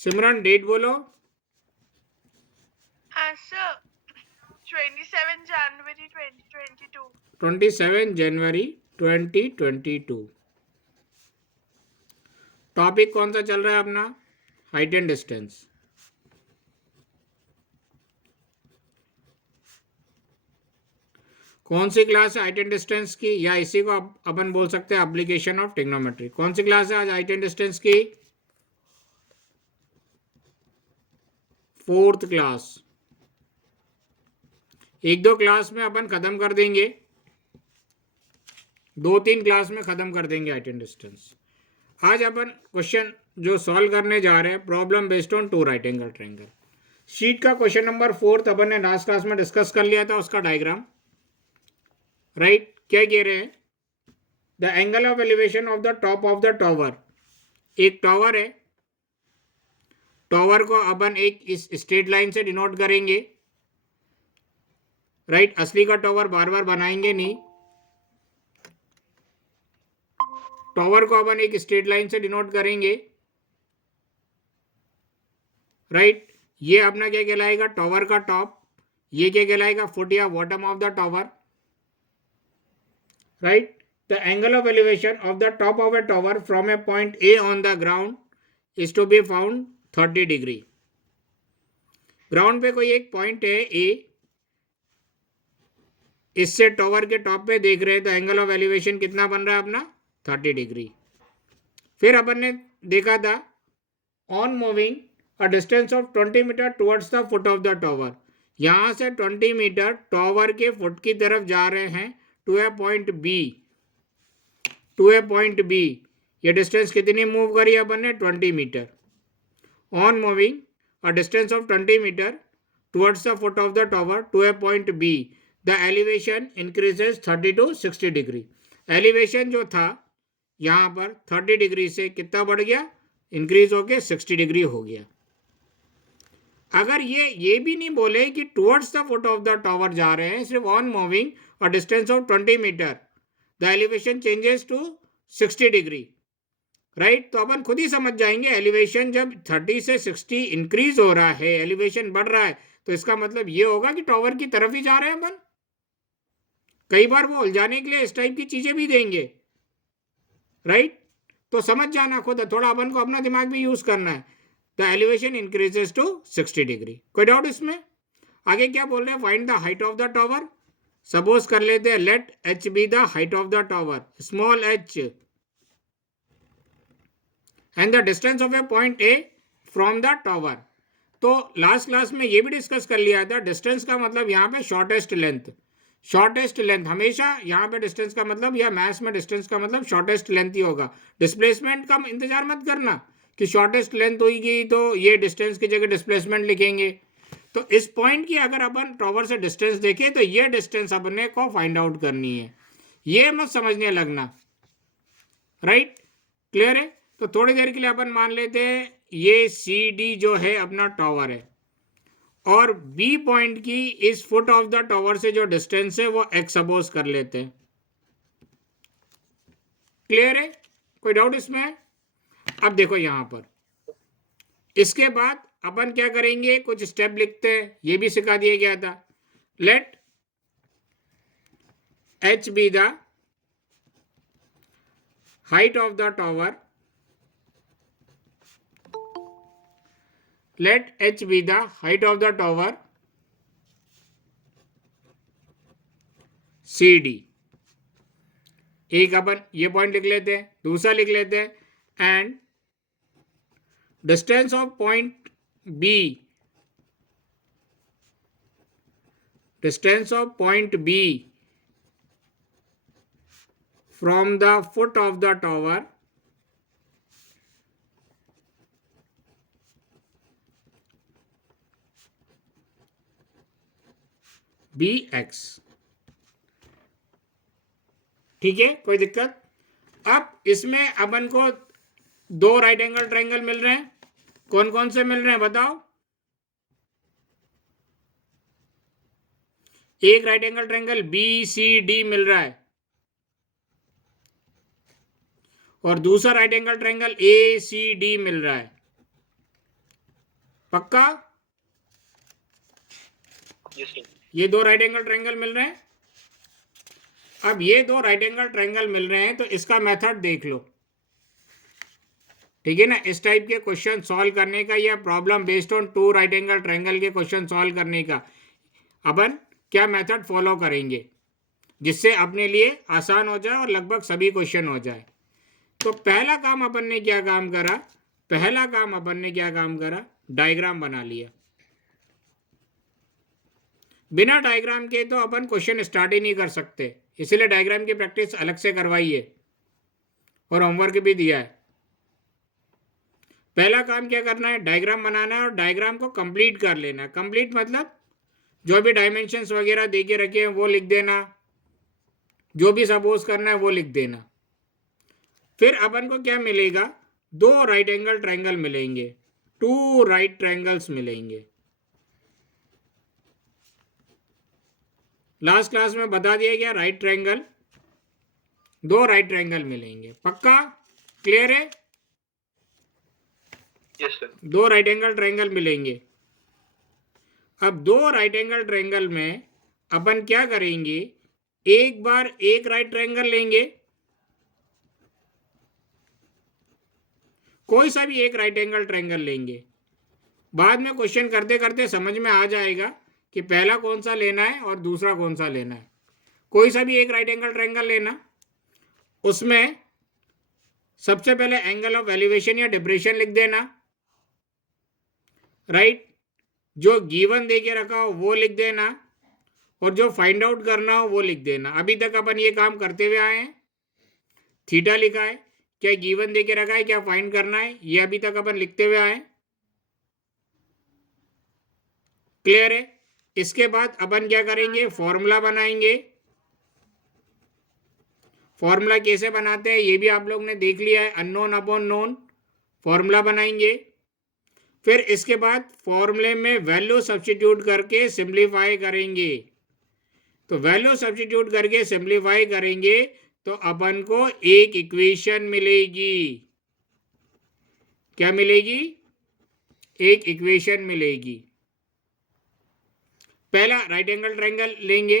सिमरन date बोलो। हाँ sir, 27 जनवरी 2022। 27 जनवरी 2022। Topic कौन सा चल रहा है अपना? Height and distance. कौन सी क्लास है हाइट एंड डिस्टेंस की, या इसी को अपन बोल सकते हैं एप्लीकेशन ऑफ ट्रिग्नोमेट्री। कौन सी क्लास है आज हाइट एंड डिस्टेंस की? 4th class. एक दो क्लास में अपन खत्म कर देंगे, 2-3 क्लास में खत्म कर देंगे हाइट एंड डिस्टेंस। आज अपन क्वेश्चन जो सॉल्व करने जा रहे हैं, problem based on 2 right angle triangle. Sheet का क्वेश्चन नंबर 4 अपन ने लास्ट क्लास में डिस्कस कर लिया था, उसका डायग्राम। राइट, क्या कह रहे हैं? The angle of elevation of the top of the tower. एक टॉवर है, टॉवर को अपन एक इस स्ट्रेट लाइन से डिनोट करेंगे। राइट, असली का टॉवर बार बार बनाएंगे नहीं, टॉवर को अपन एक स्ट्रेट लाइन से डिनोट करेंगे। राइट, ये अपना क्या कहलाएगा? टॉवर का टॉप। ये क्या कहलाएगा? फुट या bottom of the tower. Right, the angle of elevation of the top of a tower from a point A on the ground is to be found 30 degree. Ground पे कोई एक point है ए, इससे tower के top पे देख रहे हैं तो एंगल ऑफ एलिवेशन कितना बन रहा है अपना? 30 डिग्री। फिर अपन ने देखा था on moving a distance of 20 metre towards the foot of the tower. यहाँ से 20 मीटर टॉवर के फुट की तरफ जा रहे हैं to a point B. To a point B, ये डिस्टेंस कितनी मूव करी अपन ने? 20 metre. On moving a distance of 20 metre towards the foot of the tower to a point B, the elevation increases 30 to 60 degree. Elevation जो था यहाँ पर 30 degree से कितना बढ़ गया? इंक्रीज होके 60 डिग्री हो गया। अगर ये भी नहीं बोले कि towards the foot of the tower जा रहे हैं, सिर्फ on moving a distance of 20 metre the elevation changes to 60 degree. Right, तो अपन खुद ही समझ जाएंगे एलिवेशन जब 30 से 60 इंक्रीज हो रहा है, एलिवेशन बढ़ रहा है, तो इसका मतलब ये होगा कि टॉवर की तरफ ही जा रहे हैं अपन। कई बार वो उलझाने के लिए इस टाइप की चीजें भी देंगे। राइट, तो समझ जाना खुद, थोड़ा अपन को अपना दिमाग भी यूज करना है। The elevation increases to 60 degree. कोई डाउट इसमें? आगे क्या बोल रहे हैं? Find the height of the tower. Suppose कर लेते हैं let h be the height of the tower, small h, and the distance of a point A from the tower. तो लास्ट क्लास में ये भी डिस्कस कर लिया था, डिस्टेंस का मतलब यहाँ पे शॉर्टेस्ट लेंथ। शॉर्टेस्ट लेंथ हमेशा यहाँ पे डिस्टेंस का मतलब, या मैथ्स में डिस्टेंस का मतलब शॉर्टेस्ट लेंथ ही होगा। डिस्प्लेसमेंट का इंतजार मत करना कि शॉर्टेस्ट लेंथ होगी तो ये डिस्टेंस की जगह डिस्प्लेसमेंट लिखेंगे। तो इस पॉइंट की अगर अपन टॉवर से डिस्टेंस देखें तो ये डिस्टेंस अपने को फाइंड आउट करनी है, ये मत समझने लगना। राइट, क्लियर है? तो थोड़ी देर के लिए अपन मान लेते हैं ये सी डी जो है अपना टॉवर है, और बी पॉइंट की इस फुट ऑफ द टॉवर से जो डिस्टेंस है वो एक्स सपोज कर लेते हैं। क्लियर है? कोई डाउट इसमें? अब देखो यहां पर, इसके बाद अपन क्या करेंगे, कुछ स्टेप लिखते हैं, ये भी सिखा दिया गया था। Let h be the height of the tower, let h be the height of the tower CD। एक अपन ये पॉइंट लिख लेते हैं, दूसरा लिख लेते हैं and distance of point B, distance of point B from the foot of the tower be X. ठीक है, कोई दिक्कत? अब इसमें अपन को 2 राइट एंगल ट्रायंगल मिल रहे हैं। कौन कौन से मिल रहे हैं बताओ? एक right angle triangle B C D मिल रहा है, और दूसरा right angle triangle A C D मिल रहा है। पक्का? Yes sir. ये दो राइट एंगल ट्रायंगल मिल रहे हैं। अब ये दो राइट एंगल ट्रायंगल मिल रहे हैं तो इसका मेथड देख लो, ठीक है ना। इस टाइप के क्वेश्चन सॉल्व करने का या problem based on two right angle triangle के क्वेश्चन सॉल्व करने का अपन क्या मेथड फॉलो करेंगे जिससे अपने लिए आसान हो जाए और लगभग सभी क्वेश्चन हो जाए। तो पहला काम अपन ने क्या काम करा, डायग्राम बना लिया। बिना डायग्राम के तो अपन क्वेश्चन स्टार्ट ही नहीं कर सकते, इसलिए डायग्राम की प्रैक्टिस अलग से करवाइए और होमवर्क भी दिया है। पहला काम क्या करना है, डायग्राम बनाना है और डायग्राम को कंप्लीट कर लेना। कंप्लीट मतलब जो भी डायमेंशंस वगैरह दे के रखे हैं वो लिख देना, जो भी सपोज करना है वो लिख देना। फिर अपन को क्या मिलेगा, दो राइट एंगल ट्रायंगल मिलेंगे, टू राइट ट्रायंगल्स मिलेंगे। लास्ट क्लास में बता दिया गया राइट ट्रायंगल, दो राइट ट्रायंगल मिलेंगे। पक्का? क्लियर है? Yes sir. दो राइट एंगल ट्रायंगल मिलेंगे। अब दो राइट एंगल ट्रायंगल में अपन क्या करेंगे, एक बार एक राइट ट्रायंगल लेंगे, कोई सा भी एक राइट एंगल ट्रायंगल लेंगे। बाद में क्वेश्चन करते करते समझ में आ जाएगा कि पहला कौन सा लेना है और दूसरा कौन सा लेना है। कोई सा भी एक राइट एंगल ट्रायंगल लेना, उसमें सबसे पहले एंगल ऑफ एलिवेशन या डिप्रेशन लिख देना, राइट। जो गिवन दे के रखा हो वो लिख देना और जो फाइंड आउट करना हो वो लिख देना। अभी तक अपन ये काम करते हुए आए हैं। थीटा लिखा है, क्या गिवन दे के रखा है, क्या फाइंड करना है, ये अभी तक अपन लिखते हुए आए। क्लियर है? इसके बाद अपन क्या करेंगे, फॉर्मूला बनाएंगे। फॉर्मूला कैसे बनाते हैं ये भी आप लोग ने देख लिया है, अननोन अपॉन नोन फॉर्मूला बनाएंगे। फिर इसके बाद फॉर्मूले में वैल्यू सब्स्टिट्यूट करके सिंप्लीफाई करेंगे। तो वैल्यू सब्स्टिट्यूट करके सिंप्लीफाई करेंगे तो अपन को एक इक्वेशन मिलेगी। क्या मिलेगी? एक इक्वेशन मिलेगी। पहला राइट एंगल ट्रायंगल लेंगे,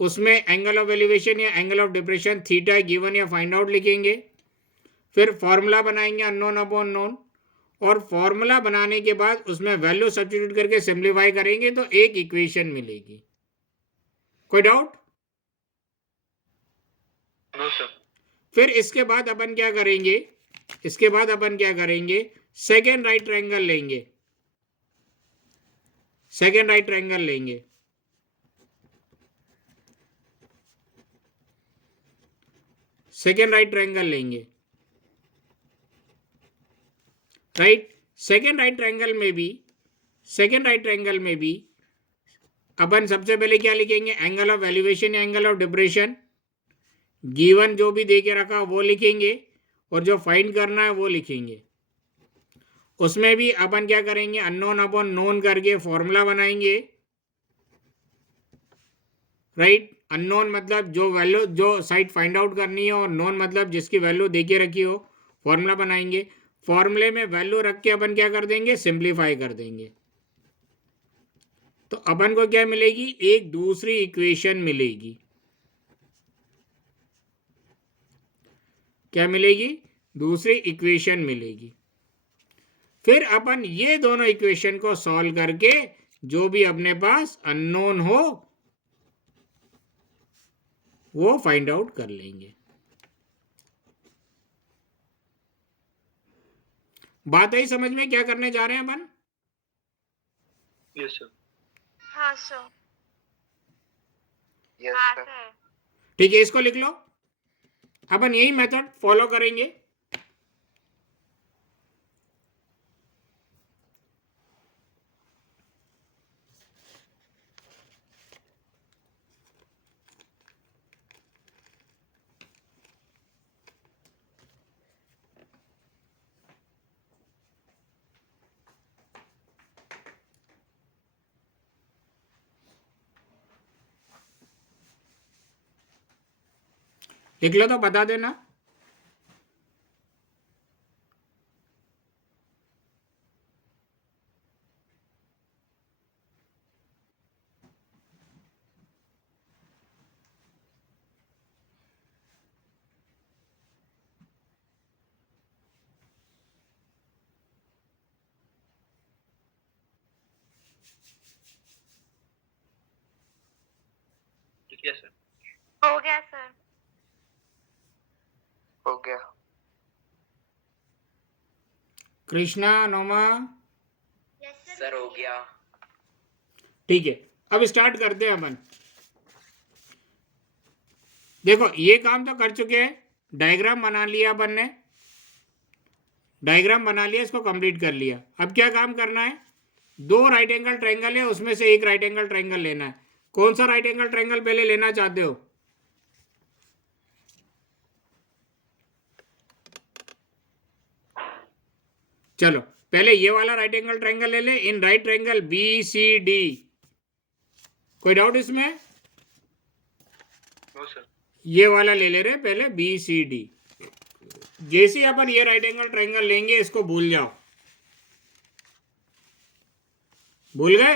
उसमें एंगल ऑफ एलिवेशन या angle of depression theta given या फाइंड आउट लिखेंगे। फिर फॉर्मूला बनाएंगे अननोन अपॉन नोन, और फॉर्मूला बनाने के बाद उसमें वैल्यू सब्स्टिट्यूट करके सिंप्लीफाई करेंगे तो एक इक्वेशन मिलेगी। कोई डाउट? No sir. फिर इसके बाद अपन क्या करेंगे, सेकेंड राइट ट्रायंगल लेंगे। सेकेंड राइट ट्रायंगल लेंगे, सेकेंड राइट ट्रायंगल लेंगे, राइट। सेकेंड राइट ट्रायंगल में भी अपन सबसे पहले क्या लिखेंगे, एंगल ऑफ एलिवेशन या एंगल ऑफ डिप्रेशन गिवन जो भी दे के रखा वो लिखेंगे और जो फाइंड करना है वो लिखेंगे। उसमें भी अपन क्या करेंगे, अननोन अपॉन नोन करके फॉर्मूला बनाएंगे, राइट। अननोन मतलब जो वैल्यू जो साइड फाइंड आउट करनी है, और नोन मतलब जिसकी वैल्यू दे के रखी हो, फॉर्मूला बनाएंगे। फॉर्मूले में वैल्यू रख के अपन क्या कर देंगे, सिंप्लीफाई कर देंगे। तो अपन को क्या मिलेगी, एक दूसरी इक्वेशन मिलेगी। क्या मिलेगी? दूसरी इक्वेशन मिलेगी। फिर अपन ये दोनों इक्वेशन को सॉल्व करके जो भी अपने पास अननोन हो वो फाइंड आउट कर लेंगे। बात आई समझ में, क्या करने जा रहे हैं अपन? Yes sir. हाँ सर। यस हाँ सर। सर। ठीक है, इसको लिख लो। अपन यही मेथड फॉलो करेंगे। लिख लो तो बता देना। Yes, sir. हो गया सर. हो गया. कृष्णा, नोमा, सर हो गया. ठीक है. अब स्टार्ट करते हैं अपन. देखो ये काम तो कर चुके हैं. डायग्राम बना लिया अपन ने. डायग्राम बना लिया, इसको कंप्लीट कर लिया. अब क्या काम करना है? दो राइट एंगल ट्रायंगल है, उसमें से एक राइट एंगल ट्रायंगल लेना है. कौन सा राइट एंगल ट्रायंगल पहले लेना चाहते हो? चलो पहले ये वाला राइट एंगल ट्रायंगल ले ले. In right triangle BCD. कोई डाउट इसमें? No sir. ये वाला ले रहे पहले BCD. जैसे ही अपन ये राइट एंगल ट्रायंगल लेंगे, इसको भूल जाओ. भूल गए?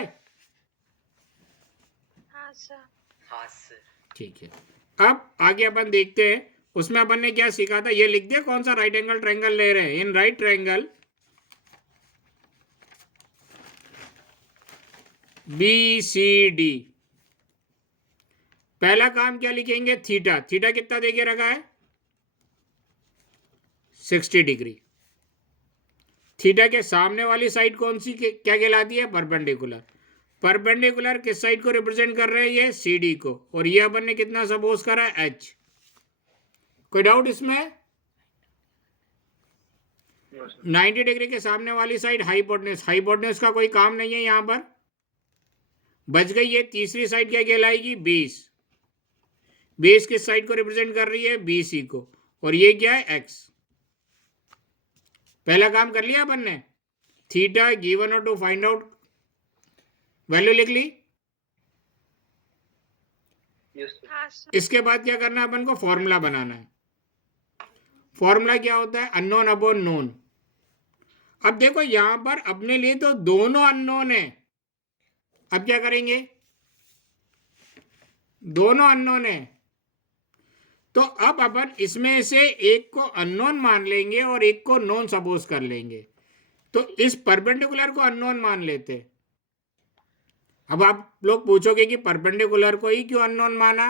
हाँ सर. हाँ सर. ठीक है. अब आगे अपन देखते हैं. उसमें अपन ने क्या सीखा था, ये लिख दिया कौन सा राइट एंगल ट्रायंगल ले रहे हैं. इन राइट ट्रायंगल BCD. पहला काम क्या लिखेंगे? थीटा. थीटा कितना देके रखा है? 60 डिग्री. थीटा के सामने वाली साइड कौन सी क्या कहलाती है? परपेंडिकुलर. परपेंडिकुलर किस साइड को रिप्रेजेंट कर रहे हैं? ये CD को. और ये अपन ने कितना सपोज करा है? H. कोई डाउट इसमें? 90 डिग्री के सामने वाली साइड हाइपोटेन्यूज. हाइपोटेन्यूज का कोई काम नहीं है यहां पर. बच गई. ये तीसरी साइड क्या कहलाएगी? बेस. बेस किस साइड को रिप्रेजेंट कर रही है? BC को. और ये क्या है? X. पहला काम कर लिया अपन ने. थीटा गिवन और टू फाइंड आउट वैल्यू लिख ली. Yes sir. हाँ सर. इसके बाद क्या करना है? अपन को फॉर्मूला बनाना है. फॉर्मूला क्या होता है? Unknown upon known. अब देखो यहां पर अपने लिए तो दोनों अननोन है. अब क्या करेंगे? दोनों अननोन है, तो अब अपन इसमें से एक को अननोन मान लेंगे और एक को नोन सपोज कर लेंगे. तो इस परपेंडिकुलर को अननोन मान लेते. अब आप लोग पूछोगे कि परपेंडिकुलर को ही क्यों अननोन माना?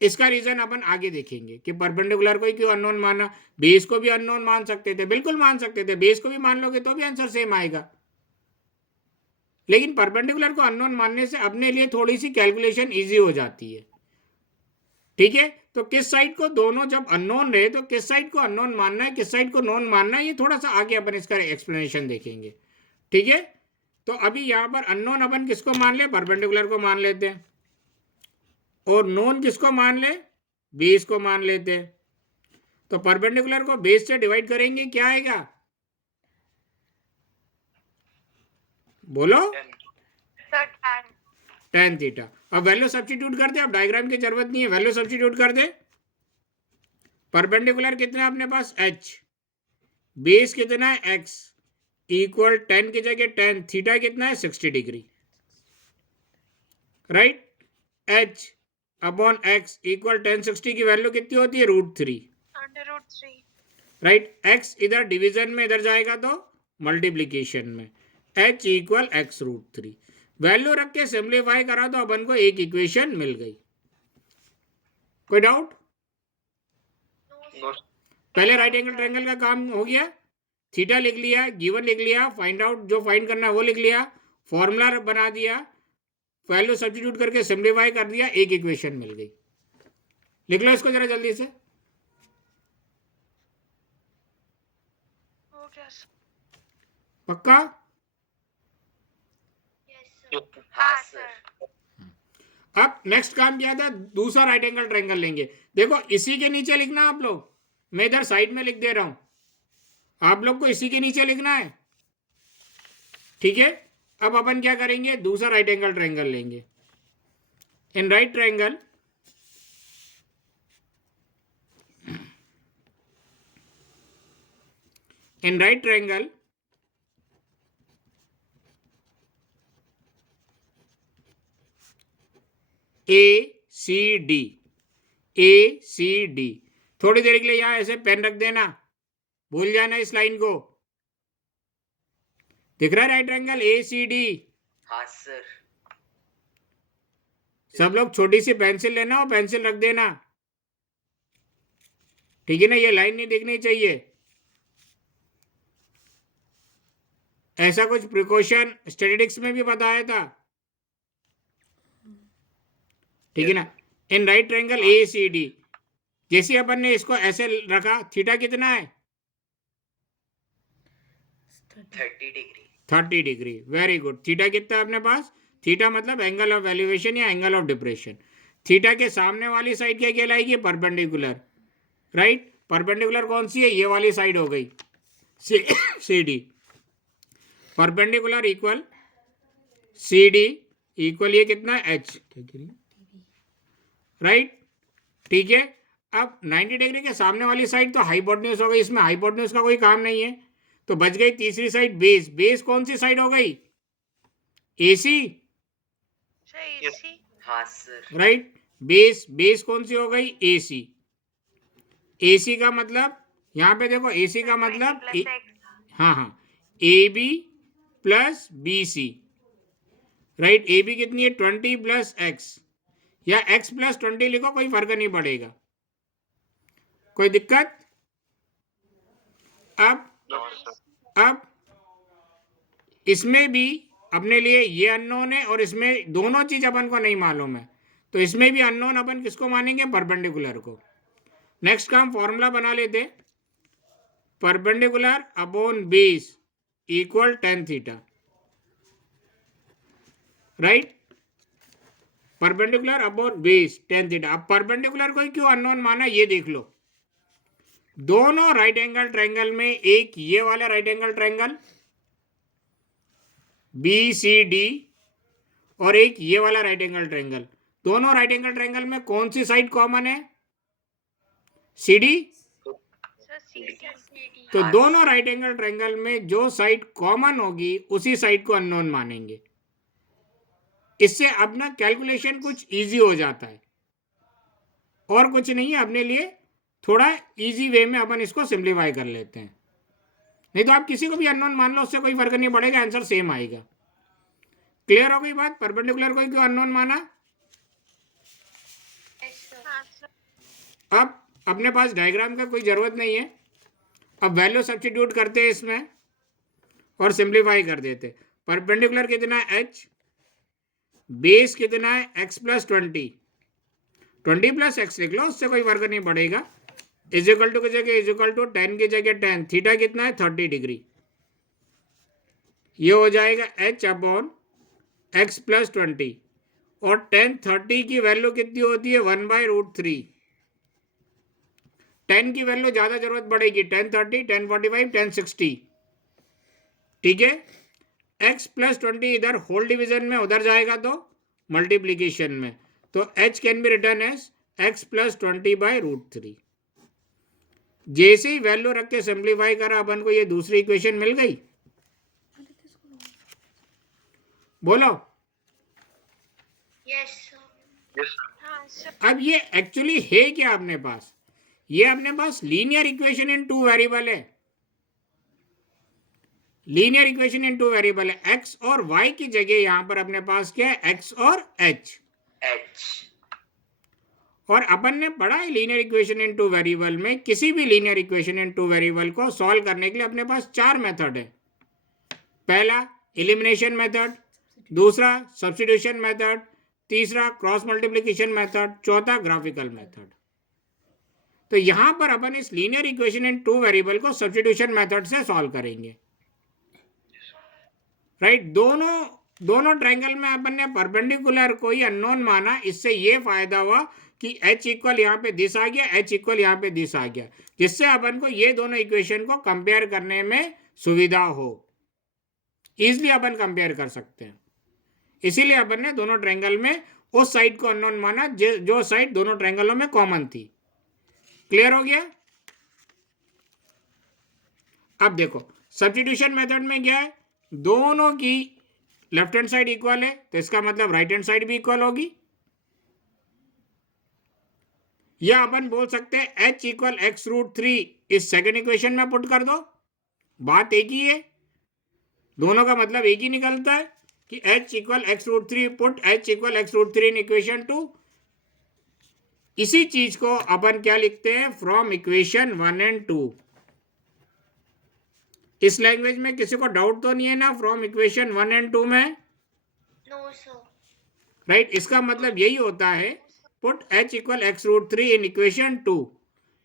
इसका रीजन अपन आगे देखेंगे कि परपेंडिकुलर को ही क्यों अननोन माना. बेस को भी अननोन मान सकते थे, बिल्कुल मान सकते थे. बेस को भी मान लोगे तो भी आंसर सेम आएगा. लेकिन परपेंडिकुलर को अननोन मानने से अपने लिए थोड़ी सी कैलकुलेशन इजी हो जाती है. ठीक है. तो किस साइड को दोनों जब अननोन रहे तो किस साइड को अननोन मानना है, किस साइड को नोन मानना है, ये थोड़ा सा आगे अपन इसका एक्सप्लेनेशन देखेंगे. ठीक है. तो अभी यहां पर अननोन अपन किसको मान ले? परपेंडिकुलर को मान लेते हैं. और नोन किसको मान ले? बेस को मान लेते हैं. तो परपेंडिकुलर को बेस से डिवाइड करेंगे, क्या आएगा? बोलो. Sir tan. tan theta. अब वैल्यू सब्स्टिट्यूट कर दे. अब डायग्राम की जरूरत नहीं है, वैल्यू सब्स्टिट्यूट कर दे. परपेंडिकुलर कितना है अपने पास? H. बेस कितना है? X. इक्वल tan की जगह tan थीटा कितना है? 60 degree. Right. H upon X equal tan 60 की वैल्यू कितनी होती है? √3. √3. राइट. X इधर डिवीजन में इधर जाएगा तो मल्टीप्लीकेशन में. H equal x√3. वैल्यू रख के सिंप्लीफाई करा तो अपन को एक इक्वेशन मिल गई. कोई डाउट? नो. पहले राइट एंगल ट्रायंगल का काम हो गया. थीटा लिख लिया, गिवन लिख लिया, फाइंड आउट जो फाइंड करना है वो लिख लिया, फॉर्मूला बना दिया, वैल्यू सब्स्टिट्यूट करके सिंप्लीफाई कर दिया, एक इक्वेशन मिल गई. लिख लो इसको जरा जल्दी से. हो गया सर. पक्का? हाँ सर. अब नेक्स्ट काम क्या था? दूसरा राइट एंगल ट्रायंगल लेंगे. देखो इसी के नीचे लिखना आप लोग. मैं इधर साइड में लिख दे रहा हूं, आप लोग को इसी के नीचे लिखना है. ठीक है. अब अपन क्या करेंगे? दूसरा राइट एंगल ट्रायंगल लेंगे. इन right triangle in right triangle ACD. ACD. थोड़ी देर के लिए यहां ऐसे पेन रख देना, भूल जाना इस लाइन को. दिख रहा है राइट ट्रायंगल ACD? हाँ सर. सब लोग छोटी सी पेंसिल लेना और पेंसिल रख देना, ठीक है ना। ये लाइन नहीं दिखनी चाहिए। ऐसा कुछ प्रिकॉशन स्टैटिस्टिक्स में भी बताया था, ठीक है ना। In right triangle A C D, जैसे अपन ने इसको ऐसे रखा, थीटा कितना है? 30 degree. 30 degree. Very good. Theta कितना है अपने पास? थीटा मतलब एंगल ऑफ एलिवेशन या एंगल ऑफ डिप्रेशन। थीटा के सामने वाली साइड क्या कहलाएगी? Perpendicular, right. परपेंडिकुलर कौन सी है? ये वाली साइड हो गई C D. Perpendicular equal C D equal ये कितना है? एच, राइट, ठीक है। अब 90 डिग्री के सामने वाली साइड तो हाइपोटेन्यूज हो गई, इसमें हाइपोटेन्यूज का कोई काम नहीं है, तो बच गई तीसरी साइड बेस। बेस कौन सी साइड हो गई? AC, AC. हाँ सर। राइट। बेस, बेस कौन सी हो गई? एसी। एसी का मतलब यहाँ पे देखो, एसी का मतलब plus X. हाँ हाँ, A B plus B C, right. A B कितनी है? 20 प्लस एक्स, या एक्स प्लस 20 लिखो, कोई फर्क नहीं पड़ेगा। कोई दिक्कत? अब इसमें भी अपने लिए ये अननोन है और इसमें दोनों चीज अपन को नहीं मालूम है, तो इसमें भी अननोन अपन किसको मानेंगे? परपेंडिकुलर को। नेक्स्ट का हम फॉर्मूला बना लेते, perpendicular upon base equal tan theta, right. Perpendicular upon base tan theta. अब परपेंडिकुलर को क्यों अननोन माना, ये देख लो। दोनों राइट एंगल ट्रायंगल में, एक ये वाला right angle triangle B C D और एक ये वाला राइट एंगल ट्रायंगल, दोनों राइट एंगल ट्रायंगल में कौन सी साइड कॉमन है? C D. Sir, CD. तो दोनों राइट एंगल ट्रायंगल में जो साइड कॉमन होगी उसी साइड को अननोन मानेंगे। इससे अपना कैलकुलेशन कुछ इजी हो जाता है, और कुछ नहीं है, अपने लिए थोड़ा इजी वे में अपन इसको सिंप्लीफाई कर लेते हैं। नहीं तो आप किसी को भी अननोन मान लो, उससे कोई फर्क नहीं पड़ेगा, आंसर सेम आएगा। क्लियर हो गई बात? परपेंडिकुलर को क्यों अननोन माना? हाँ सर. अब अपने पास डायग्राम का कोई जरूरत नहीं है, अब वैल्यू सब्स्टिट्यूट करते हैं इसमें और सिंप्लीफाई कर देते। परपेंडिकुलर कितना है? एच। बेस कितना है? एक्स प्लस 20 प्लस एक्स लिख लो, उससे कोई फर्क नहीं पड़ेगा। इज इक्वल टू की जगह इज इक्वल टू 10 की जगह 10। थीटा कितना है? 30 डिग्री। ये हो जाएगा एच अपॉन एक्स प्लस 20, और 10/30 की वैल्यू कितनी होती है? 1/√3। 10 की वैल्यू ज्यादा जरूरत पड़ेगी, 10/30, 10/45, 10/60, ठीक है। x प्लस 20 इधर होल डिवीजन में, उधर जाएगा तो मल्टीप्लीकेशन में, तो h can be written as x plus 20/√3। जैसे ही वैल्यू रख के सिंप्लीफाई करा, अपन को ये दूसरी इक्वेशन मिल गई। बोलो। Yes, sir. हाँ सर. अब ये एक्चुअली है क्या अपने पास? ये अपने पास linear equation in two variable है। Linear equation in two variable है। x और y की जगह यहां पर अपने पास क्या है? x और h। और अपन ने पढ़ा है linear equation in two variable में, किसी भी linear equation in two variable को सॉल्व करने के लिए अपने पास 4 मेथड है। पहला एलिमिनेशन मेथड, दूसरा सब्स्टिट्यूशन मेथड, तीसरा क्रॉस मल्टीप्लिकेशन मेथड, चौथा ग्राफिकल मेथड। तो यहां पर अपन इस linear equation in two variable को सब्स्टिट्यूशन मेथड से सॉल्व करेंगे, राइट। दोनों ट्रायंगल में अपन ने परपेंडिकुलर को ही अननोन माना। इससे ये फायदा हुआ कि h इक्वल यहाँ पे दिस आ गया, h इक्वल यहाँ पे दिस आ गया, जिससे अपन को ये दोनों इक्वेशन को कंपेयर करने में सुविधा हो, इजिली अपन कंपेयर कर सकते हैं। इसीलिए अपन ने दोनों ट्रायंगल में उस साइड को अननोन माना जो साइड दोनों ट्रायंगलों में कॉमन थी। क्लियर हो गया? अब देखो सब्स्टिट्यूशन मेथड में क्या है? दोनों की लेफ्ट हैंड साइड इक्वल है, तो इसका मतलब राइट हैंड साइड भी इक्वल होगी। या अपन बोल सकते हैं h इक्वल x√3 इस सेकेंड इक्वेशन में पुट कर दो, बात एक ही है, दोनों का मतलब एक ही निकलता है कि h equal X root three, put h equal X root three in equation 2। इसी चीज को अपन क्या लिखते हैं, फ्रॉम इक्वेशन 1 एंड 2। इस लैंग्वेज में किसी को डाउट तो नहीं है ना, फ्रॉम इक्वेशन 1 एंड 2 में? No sir. राइट, इसका मतलब यही होता है, put h equal X root three in equation 2।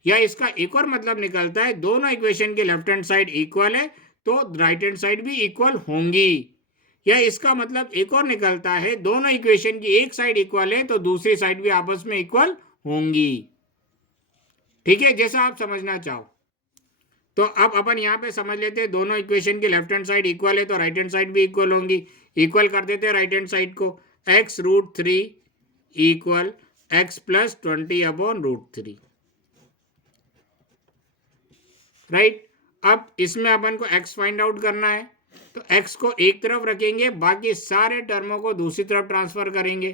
या इसका एक और मतलब निकलता है, दोनों इक्वेशन की लेफ्ट हैंड साइड इक्वल है तो राइट हैंड साइड भी इक्वल होंगी। या इसका मतलब एक और निकलता है, दोनों इक्वेशन की एक साइड इक्वल है तो दूसरी साइड भी आपस में इक्वल होंगी। ठीक है, जैसा आप समझना चाहो। तो अब अपन यहाँ पे समझ लेते हैं, दोनों इक्वेशन की लेफ्ट हैंड साइड इक्वल है तो राइट हैंड साइड भी इक्वल होंगी। इक्वल कर देते हैं राइट हैंड साइड को, X root three equal X plus 20 upon root three. Right, अब इसमें अपन को x फाइंड आउट करना है, तो x को एक तरफ रखेंगे, बाकी सारे टर्मों को दूसरी तरफ ट्रांसफर करेंगे,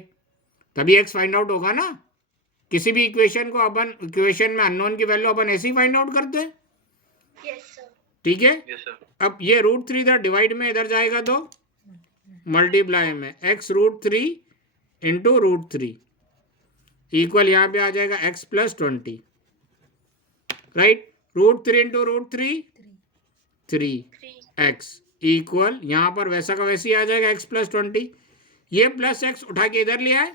तभी x फाइंड आउट होगा ना। किसी भी इक्वेशन को अपन, इक्वेशन में अननोन की वैल्यू अपन ऐसे ही फाइंड आउट करते हैं। Yes sir. ठीक है, Yes, sir. अब ये रूट थ्री इधर डिवाइड में इधर जाएगा तो मल्टीप्लाई में x root three into root three equal यहाँ पे आ जाएगा x plus 20। Right, root three into root three 3x equal यहाँ पर वैसा का वैसे ही आ जाएगा x प्लस 20। ये प्लस x उठा के इधर लिया है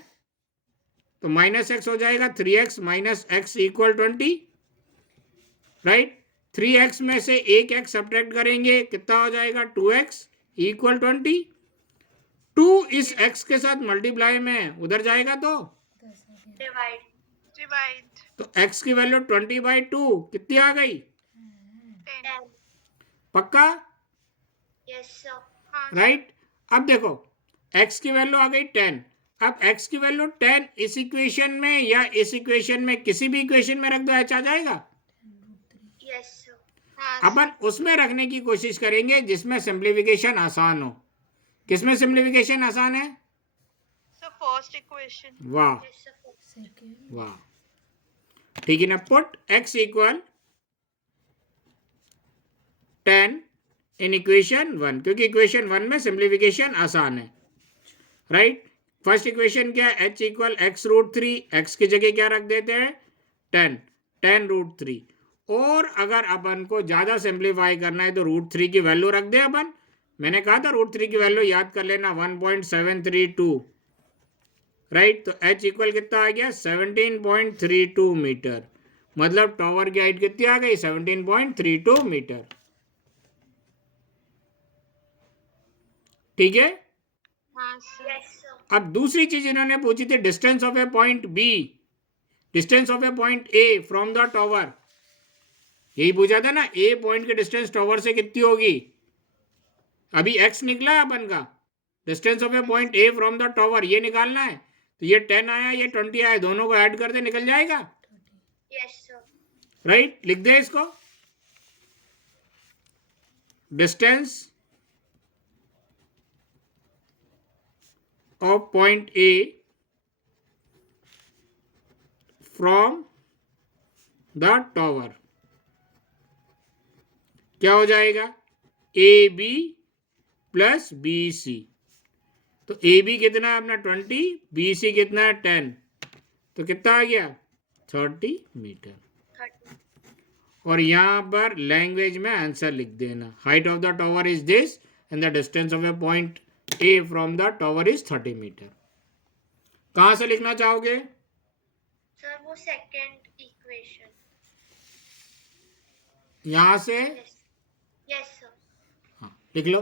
तो माइनस एक्स हो जाएगा, 3x minus x equal 20। Right, 3x में से एक x सब्ट्रैक्ट करेंगे, कितना हो जाएगा, 2x इक्वल 20। 2 इस x के साथ मल्टीप्लाई में उधर जाएगा तो डिवाइड। तो x की वैल्यू 20/2 कितनी आ गई, 10। पक्का? Yes sir. राइट, अब देखो x की वैल्यू आ गई 10। अब x की वैल्यू 10 इस इक्वेशन में या इस इक्वेशन में, किसी भी इक्वेशन में रख दो, h आ जाएगा। Yes sir. अपन उसमें रखने की कोशिश करेंगे जिसमें सिंप्लीफिकेशन आसान हो। किसमें सिंप्लीफिकेशन आसान है? Sir first equation. वाह यस सर। वाह, ठीक है ना। Put x equal 10 in equation 1, क्योंकि इक्वेशन 1 में सिंप्लीफिकेशन आसान है। राइट, फर्स्ट इक्वेशन क्या है, h equal X root three, X की जगह क्या रख देते हैं, 10 रूट थ्री। और अगर अपन को ज़्यादा सिंप्लीफाई करना है तो रूट थ्री की वैल्यू रख दे अपन। मैंने कहा था रूट थ्री की वैल्यू याद कर लेना, 1.732। राइट, तो h इक्वल कितना आ गया, 17.32 मीटर। मतलब टावर की हाइट कितनी आ गई, 17.32 मीटर। ठीक है, हाँ सर। Yes sir. अब दूसरी चीज इन्होंने पूछी थी, distance of a point B, distance of a point A from the tower. यही पूछा था ना, ए पॉइंट की डिस्टेंस टावर से कितनी होगी। अभी x निकला है अपन का, distance of a point A from the tower ये निकालना है। तो ये 10 आया, ये 20 आया, दोनों को ऐड कर दे, निकल जाएगा। Yes sir. राइट, लिख दे इसको, distance of point A from the tower क्या हो जाएगा, A B plus B C. तो ए बी कितना है अपना 20, बी सी कितना है 10, तो कितना आ गया 30 मीटर। 30। और यहाँ पर लैंग्वेज में आंसर लिख देना, height of the tower is this and the distance of a point A from the tower is 30 metre. कहाँ से लिखना चाहोगे? सर वो सेकंड इक्वेशन। यहाँ से? Yes sir. हाँ, लिख लो।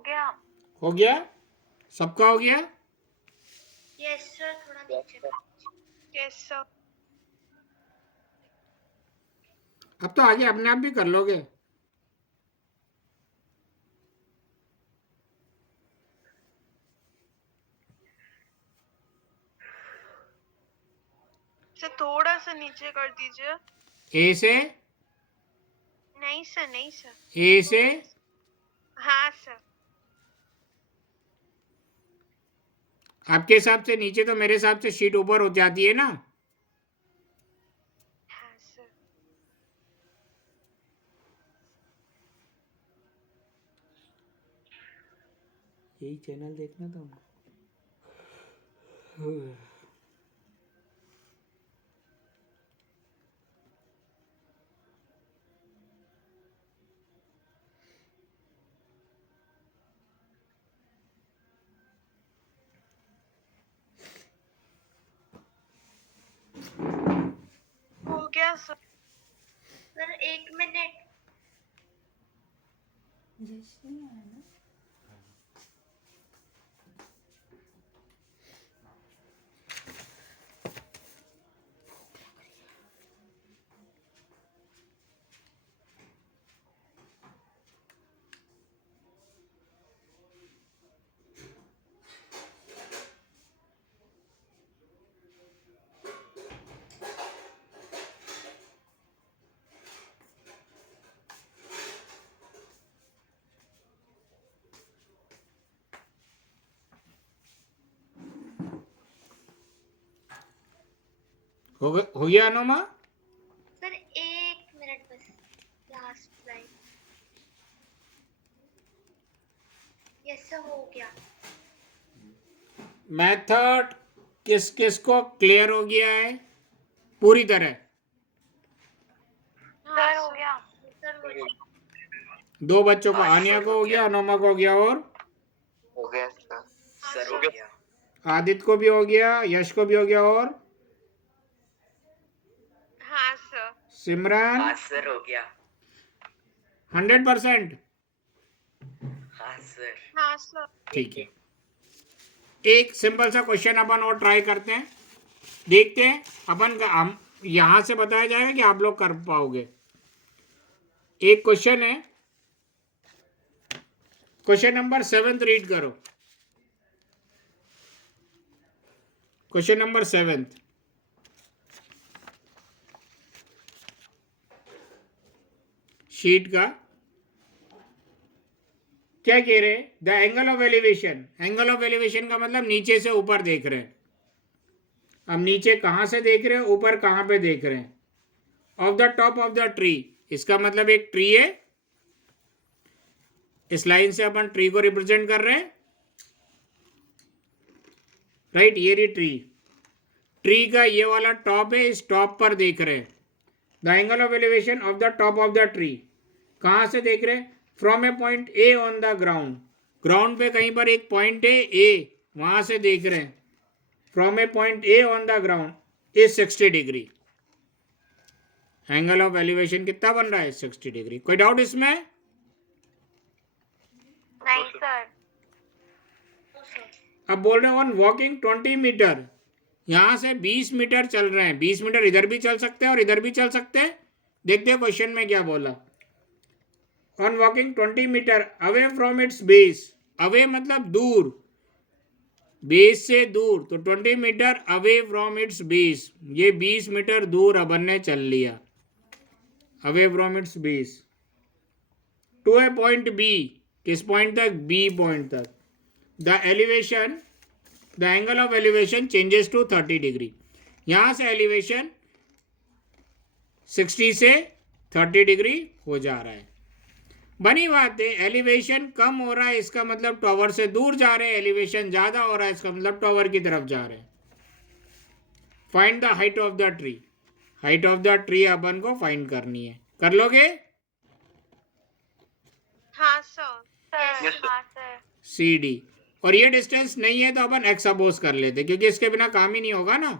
गया. हो गया? सबका हो गया? Yes sir, थोड़ा नीचे. Yes sir. अब तो आगे अपने आप भी कर लोगे. सर थोड़ा सा नीचे कर दीजिए. ए से, नहीं सर, नहीं सर. ए से, हाँ सर. आपके हिसाब से नीचे, तो मेरे हिसाब से शीट ऊपर हो जाती है ना. हाँ सर. यही चैनल देखना था उनको. हो गया सर. Sir 1 minute. हो गया अनुमा? सर 1 मिनट बस. Last slide. यस सर, हो गया. मेथड किस किस को क्लियर हो गया है पूरी तरह? सर हो गया. सर हो गया. 2 बच्चों को, आनिया को हो गया, अनुमा को हो गया, और हो गया सर. सर हो गया. आदित्य को भी हो गया, यश को भी हो गया, और हाँ सर. सिमरन. हाँ सर हो गया. 100%. हाँ सर. हाँ सर. ठीक है. एक सिंपल सा क्वेश्चन अपन और ट्राई करते हैं, देखते हैं अपन का. हम यहां से बताया जाएगा कि आप लोग कर पाओगे. एक क्वेश्चन है, क्वेश्चन नंबर 7 रीड करो. क्वेश्चन नंबर 7 शीट का क्या कह रहे हैं? The angle of elevation. Angle of elevation का मतलब नीचे से ऊपर देख रहे हैं. अब नीचे कहां से देख रहे हैं, ऊपर कहां पे देख रहे हैं? Of the top of the tree. इसका मतलब एक ट्री है, इस लाइन से अपन ट्री को रिप्रेजेंट कर रहे हैं, राइट. ये रही ट्री. ट्री का ये वाला टॉप है, इस टॉप पर देख रहे हैं. The angle of elevation of the top of the tree. कहां से देख रहे हैं? From a point A on the ground. Ground पे कहीं पर एक पॉइंट है ए, वहां से देख रहे हैं. From a point A on the ground is 60 degree. Angle of elevation कितना बन रहा है? 60 डिग्री. कोई डाउट इसमें? नहीं सर. अब बोल रहे हैं वन वॉकिंग 20 मीटर. यहां से 20 मीटर चल रहे हैं. 20 मीटर इधर भी चल सकते हैं और इधर भी चल सकते हैं. देखते हैं क्वेश्चन में क्या बोला. On walking 20 metre away from its base. Away मतलब दूर, बेस से दूर, तो 20 metre away from its base. ये 20 मीटर दूर अपन ने चल लिया, away from its base, to a point B. किस पॉइंट तक? बी पॉइंट तक. The elevation, the angle of elevation changes to 30 degree. यहां से एलिवेशन 60 से 30 डिग्री हो जा रहा है. बनी बात है, एलिवेशन कम हो रहा है इसका मतलब टॉवर से दूर जा रहे हैं. एलिवेशन ज्यादा हो रहा है इसका मतलब टॉवर की तरफ जा रहे हैं. Find the height of the tree. Height of the tree अपन को फाइंड करनी है. कर लोगे? हाँ सर. हाँ सर. सी डी. और ये डिस्टेंस नहीं है तो अपन एक्स अपोज कर लेते, क्योंकि इसके बिना काम ही नहीं होगा ना.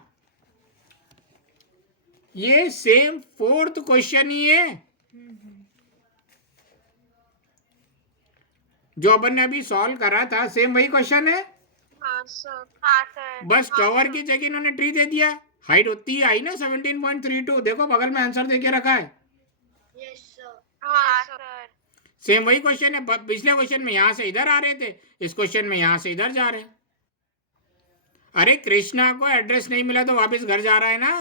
ये सेम 4th क्वेश्चन ही है. जो अपन ने अभी सॉल्व करा था सेम वही क्वेश्चन है, हाँ सर। हाँ सर। बस टॉवर की जगह इन्होंने ट्री दे दिया। हाइट उतनी ही आई ना 17.32, देखो बगल में आंसर देके रखा है। Yes sir. हाँ सर। सेम वही क्वेश्चन है, पिछले क्वेश्चन में यहाँ से इधर आ रहे थे, इस क्वेश्चन में यहाँ से इधर जा रहे हैं। अरे कृष्णा को एड्रेस नहीं मिला तो वापस घर जा रहा है ना।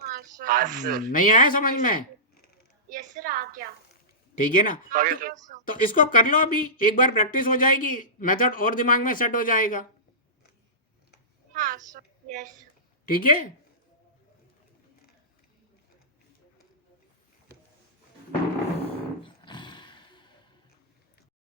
हाँ सर। हाँ सर। नहीं आया समझ में? यस सर, आ गया। ठीक है ना? आगे सर। Yes sir. तो इसको कर लो, अभी एक बार प्रैक्टिस हो जाएगी, मेथड और दिमाग में सेट हो जाएगा। हाँ सर। यस। ठीक है।